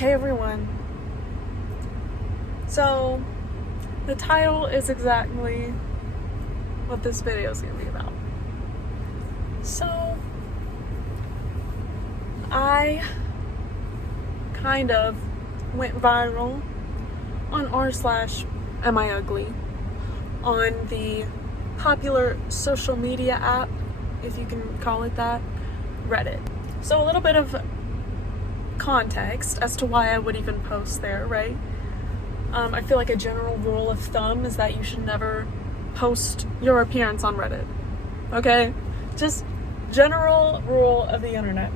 Hey everyone. So, the title is exactly what this video is going to be about. So, I kind of went viral on r/amiugly on the popular social media app, if you can call it that, Reddit. So a little bit of context as to why I would even post there, right? I feel like a general rule of thumb is that you should never post your appearance on Reddit. Okay? Just general rule of the internet.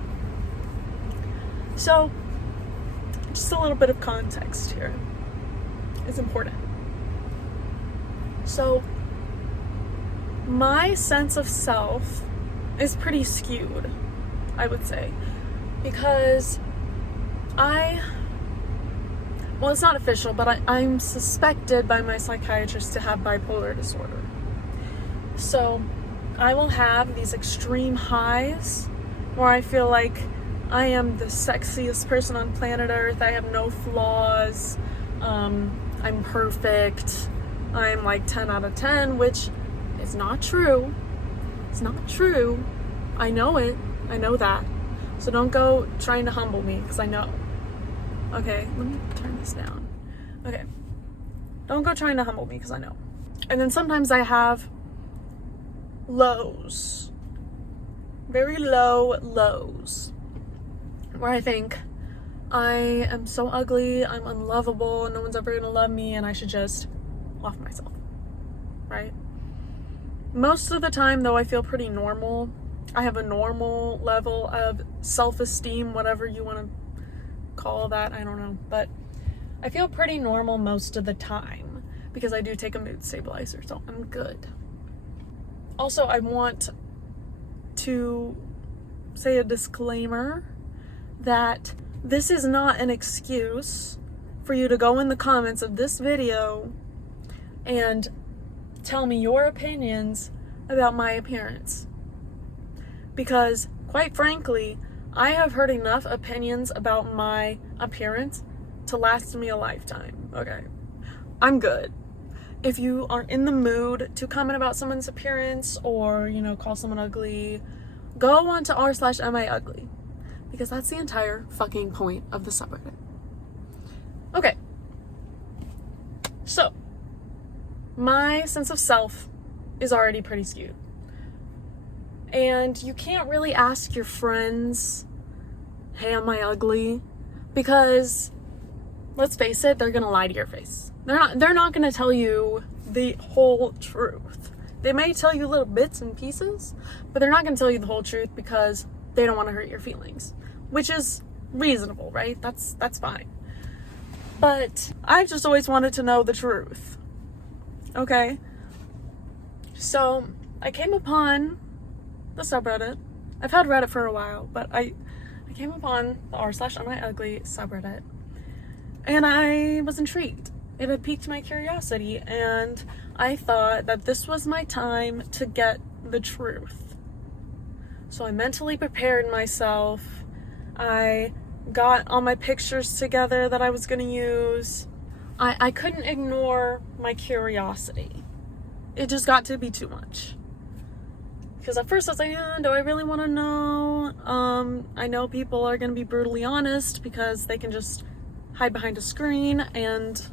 So, just a little bit of context here is important. So, my sense of self is pretty skewed, I would say, because well, it's not official, but I'm suspected by my psychiatrist to have bipolar disorder. So I will have these extreme highs where I feel like I am the sexiest person on planet Earth. I have no flaws. I'm perfect. I'm like 10 out of 10, which is not true. It's not true. I know it. I know that. So don't go trying to humble me, because I know. Okay, let me turn this down. Okay. Don't go trying to humble me, because I know. And then sometimes I have lows. Very low lows. Where I think I am so ugly, I'm unlovable, no one's ever gonna love me, and I should just off myself. Right? Most of the time, though, I feel pretty normal. I have a normal level of self-esteem, whatever you want to call that, I don't know, but I feel pretty normal most of the time because I do take a mood stabilizer, so I'm good. Also, I want to say a disclaimer that this is not an excuse for you to go in the comments of this video and tell me your opinions about my appearance, because quite frankly, I have heard enough opinions about my appearance to last me a lifetime, okay? I'm good. If you are in the mood to comment about someone's appearance or, call someone ugly, go on to r/amiugly, because that's the entire fucking point of the subreddit. Okay. So, my sense of self is already pretty skewed. And you can't really ask your friends, hey, am I ugly? Because, let's face it, they're gonna lie to your face. They're not gonna tell you the whole truth. They may tell you little bits and pieces, but they're not gonna tell you the whole truth because they don't want to hurt your feelings, which is reasonable, right? That's fine. But I've just always wanted to know the truth. Okay? So, I came upon the subreddit. I've had Reddit for a while, but I came upon the r/amiugly subreddit, and I was intrigued. It had piqued my curiosity, and I thought that this was my time to get the truth. So I mentally prepared myself. I got all my pictures together that I was going to use. I couldn't ignore my curiosity. It just got to be too much. Because at first I was like, do I really want to know? I know people are going to be brutally honest because they can just hide behind a screen and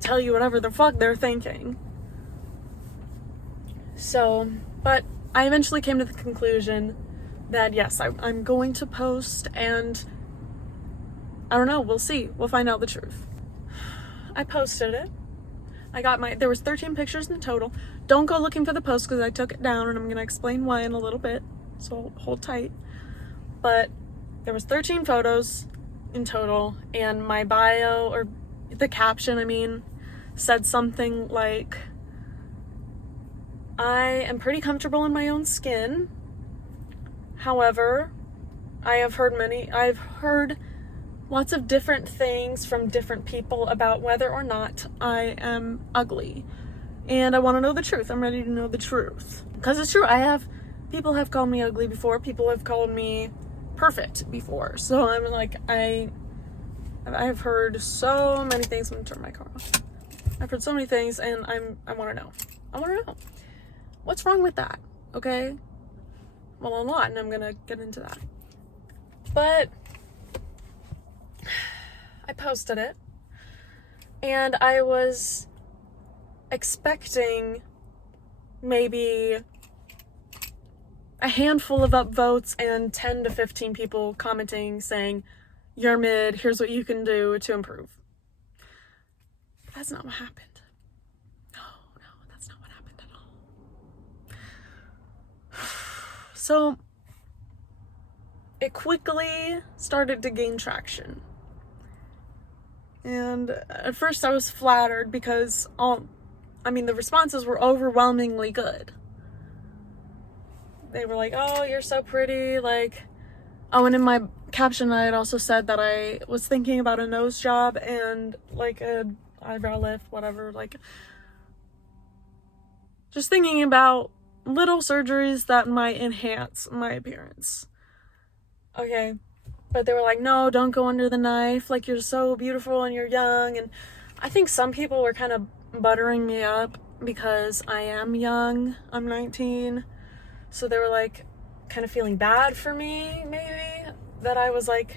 tell you whatever the fuck they're thinking. So, but I eventually came to the conclusion that yes, I'm going to post, and I don't know, we'll see. We'll find out the truth. I posted it. There was 13 pictures in total. Don't go looking for the post because I took it down, and I'm going to explain why in a little bit. So hold tight. But there was 13 photos in total, and my bio, or the caption, said something like, I am pretty comfortable in my own skin. However, I've heard lots of different things from different people about whether or not I am ugly. And I want to know the truth. I'm ready to know the truth. Because it's true, people have called me ugly before. People have called me perfect before. So I'm like, I I've heard so many things. I'm gonna turn my car off. I've heard so many things, and I want to know. I want to know what's wrong with that. Okay, well, a lot, and I'm gonna get into that. But I posted it, and I was expecting maybe a handful of upvotes and 10 to 15 people commenting saying, "You're mid, here's what you can do to improve." But that's not what happened. No, that's not what happened at all. So it quickly started to gain traction. And at first I was flattered because the responses were overwhelmingly good. They were like, "Oh, you're so pretty." Like, oh, and in my caption I had also said that I was thinking about a nose job and like a eyebrow lift, whatever, like just thinking about little surgeries that might enhance my appearance. Okay. But they were like, "No, don't go under the knife. Like, you're so beautiful and you're young." And I think some people were kind of buttering me up because I am young. I'm 19. So they were like kind of feeling bad for me, maybe, that I was like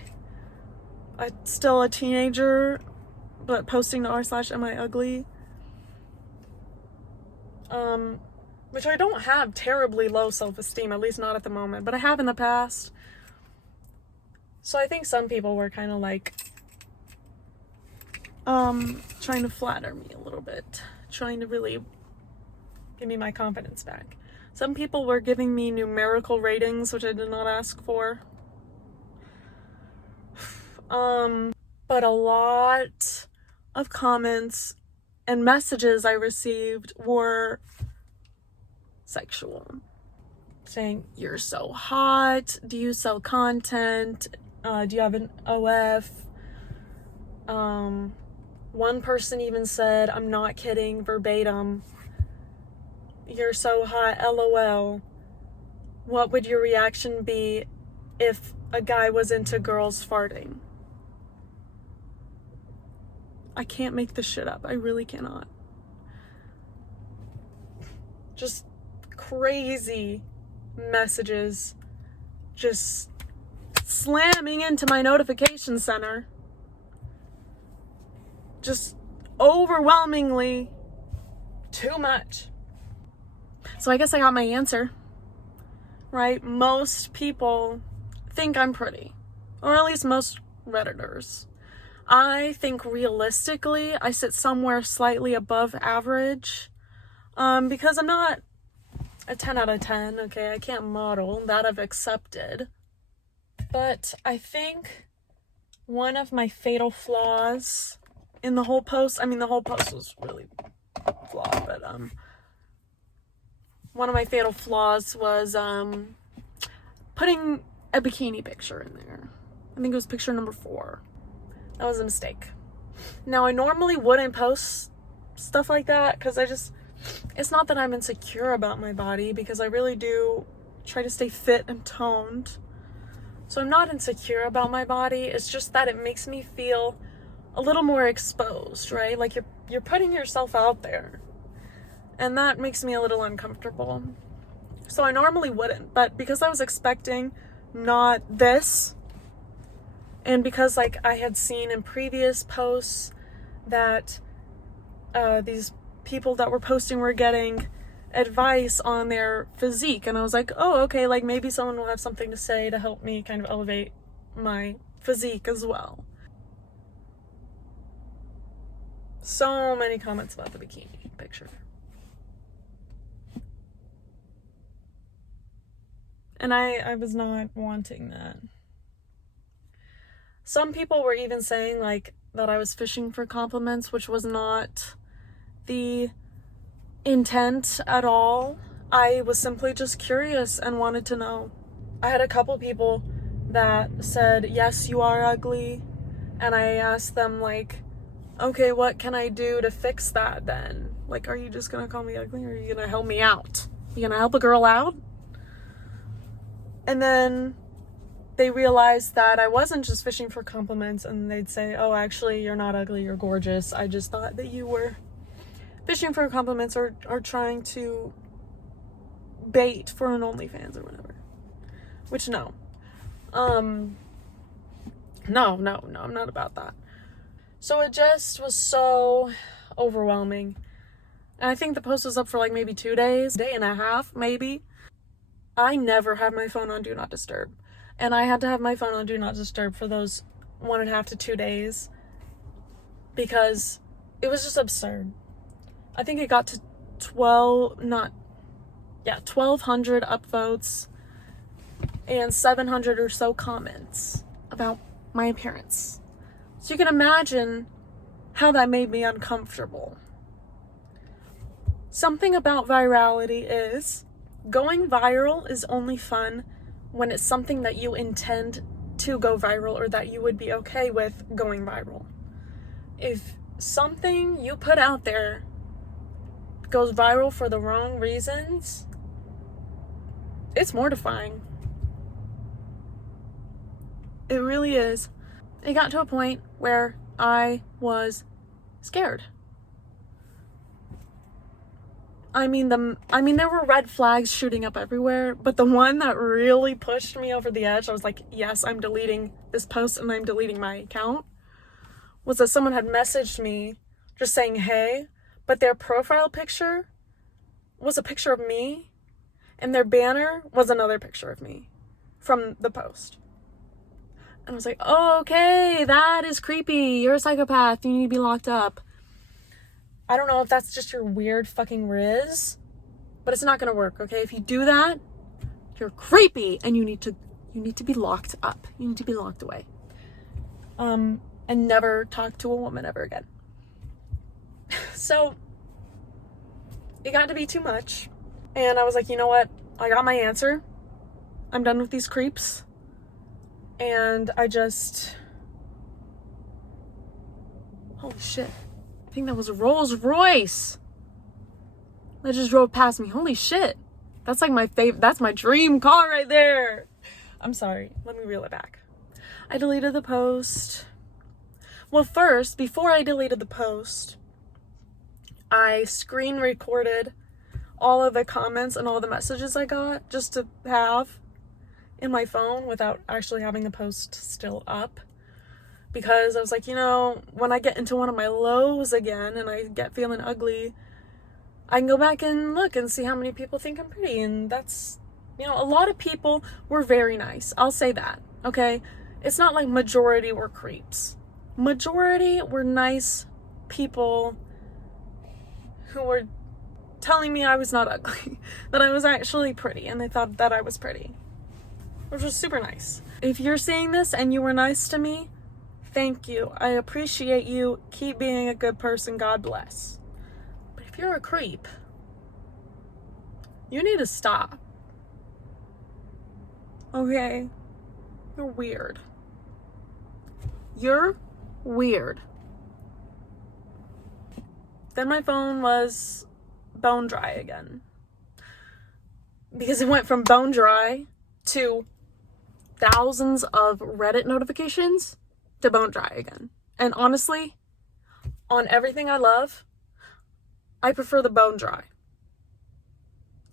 still a teenager, but posting to r/amiugly. Which I don't have terribly low self-esteem, at least not at the moment, but I have in the past. So I think some people were kind of like trying to flatter me a little bit, trying to really give me my confidence back. Some people were giving me numerical ratings, which I did not ask for. But a lot of comments and messages I received were sexual, saying, "You're so hot. Do you sell content? Do you have an OF?" One person even said, "I'm not kidding, verbatim, you're so hot, LOL. What would your reaction be if a guy was into girls farting?" I can't make this shit up. I really cannot. Just crazy messages just slamming into my notification center. Just overwhelmingly too much. So I guess I got my answer, right? Most people think I'm pretty, or at least most Redditors. I think realistically I sit somewhere slightly above average, because I'm not a 10 out of 10, okay? I can't model, that I've accepted. But I think one of my fatal flaws in the whole post, the whole post was really flawed, but one of my fatal flaws was putting a bikini picture in there. I think it was picture number 4. That was a mistake. Now, I normally wouldn't post stuff like that because it's not that I'm insecure about my body, because I really do try to stay fit and toned. So I'm not insecure about my body. It's just that it makes me feel a little more exposed, right? Like you're putting yourself out there. And that makes me a little uncomfortable. So I normally wouldn't, but because I was expecting not this, and because like I had seen in previous posts that these people that were posting were getting advice on their physique, and I was like, oh, okay, like maybe someone will have something to say to help me kind of elevate my physique as well. So many comments about the bikini picture. And I was not wanting that. Some people were even saying like that I was fishing for compliments, which was not the intent at all. I was simply just curious and wanted to know. I had a couple people that said, "Yes, you are ugly." And I asked them like, okay, what can I do to fix that then? Like, are you just gonna call me ugly, or are you gonna help me out? You gonna help a girl out? And then they realized that I wasn't just fishing for compliments, and they'd say, oh, actually, you're not ugly, you're gorgeous. I just thought that you were fishing for compliments or trying to bait for an OnlyFans or whatever. Which, no. No, I'm not about that. So it just was so overwhelming. And I think the post was up for like maybe 2 days, day and a half, maybe. I never have my phone on Do Not Disturb. And I had to have my phone on Do Not Disturb for those 1.5 to 2 days because it was just absurd. I think it got to 1,200 upvotes and 700 or so comments about my appearance. So you can imagine how that made me uncomfortable. Something about virality is going viral is only fun when it's something that you intend to go viral or that you would be okay with going viral. If something you put out there goes viral for the wrong reasons, it's mortifying. It really is. It got to a point where I was scared. I mean, there were red flags shooting up everywhere, but the one that really pushed me over the edge, I was like, yes, I'm deleting this post and I'm deleting my account, was that someone had messaged me just saying, hey, but their profile picture was a picture of me and their banner was another picture of me from the post. And I was like, oh, okay, that is creepy. You're a psychopath. You need to be locked up. I don't know if that's just your weird fucking riz, but it's not gonna work, okay? If you do that, you're creepy and you need to be locked up. You need to be locked away. And never talk to a woman ever again. So it got to be too much. And I was like, you know what? I got my answer. I'm done with these creeps. And I just, holy shit. I think that was a Rolls Royce that just drove past me. Holy shit. That's like my favorite. That's my dream car right there. I'm sorry. Let me reel it back. I deleted the post. Well, first, before I deleted the post, I screen recorded all of the comments and all the messages I got just to have in my phone without actually having the post still up. Because I was like, when I get into one of my lows again and I get feeling ugly, I can go back and look and see how many people think I'm pretty. And that's, a lot of people were very nice. I'll say that, okay? It's not like majority were creeps. Majority were nice people who were telling me I was not ugly, that I was actually pretty, and they thought that I was pretty, which was super nice. If you're seeing this and you were nice to me, thank you. I appreciate you. Keep being a good person. God bless. But if you're a creep, you need to stop. Okay? You're weird. You're weird. Then my phone was bone dry again. Because it went from bone dry to thousands of Reddit notifications to bone dry again. And honestly, on everything I love, I prefer the bone dry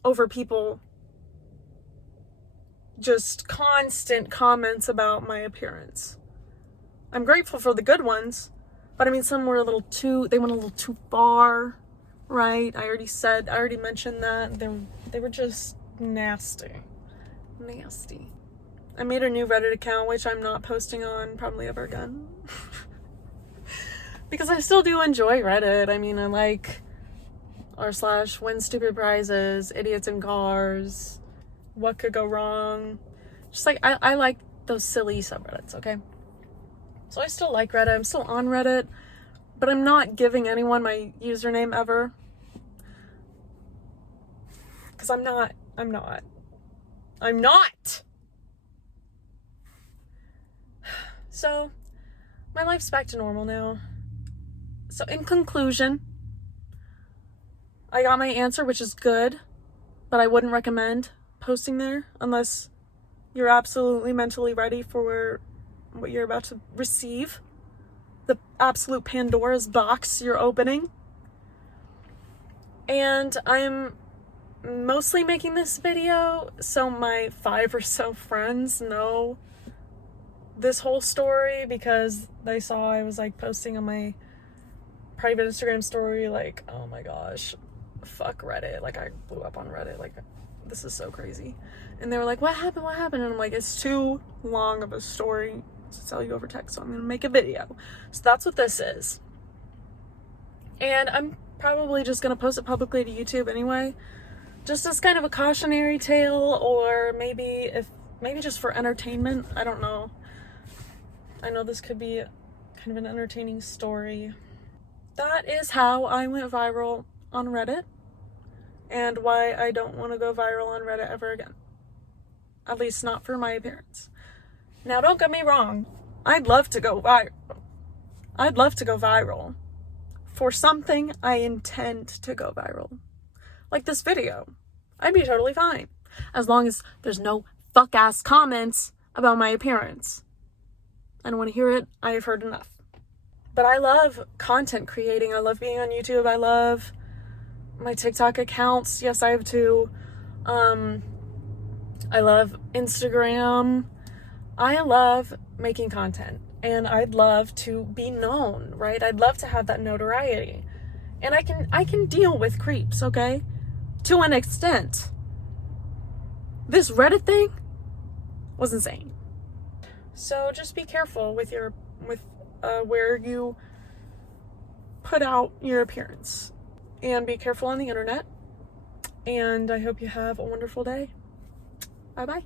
over people just constant comments about my appearance. I'm grateful for the good ones, but I mean, some were they went a little too far, right? I already mentioned that. They were just nasty. I made a new Reddit account, which I'm not posting on probably ever again. Because I still do enjoy Reddit. I mean, I like r/win stupid prizes, idiots in cars, what could go wrong. Just like, I like those silly subreddits, okay? So I still like Reddit. I'm still on Reddit, but I'm not giving anyone my username ever. Because I'm not. So, my life's back to normal now. So, in conclusion, I got my answer, which is good, but I wouldn't recommend posting there unless You're absolutely mentally ready for what you're about to receive. The absolute Pandora's box you're opening. And I'm mostly making this video so my 5 or so friends know this whole story, because they saw I was like posting on my private Instagram story like, oh my gosh, fuck Reddit, like I blew up on Reddit, like this is so crazy. And they were like, what happened? And I'm like, it's too long of a story to tell you over text, so I'm gonna make a video. So that's what this is. And I'm probably just gonna post it publicly to YouTube anyway, just as kind of a cautionary tale, or maybe just for entertainment. I don't know. I know this could be kind of an entertaining story. That is how I went viral on Reddit, and why I don't want to go viral on Reddit ever again. At least not for my appearance. Now, don't get me wrong. I'd love to go viral. I'd love to go viral for something I intend to go viral. Like this video. I'd be totally fine. As long as there's no fuck-ass comments about my appearance. I don't want to hear it. I have heard enough. But I love content creating. I love being on YouTube. I love my TikTok accounts. Yes, I have 2. I love Instagram. I love making content. And I'd love to be known, right? I'd love to have that notoriety. And I can deal with creeps, okay? To an extent. This Reddit thing was insane. So just be careful with where you put out your appearance, and be careful on the internet. And I hope you have a wonderful day. Bye bye.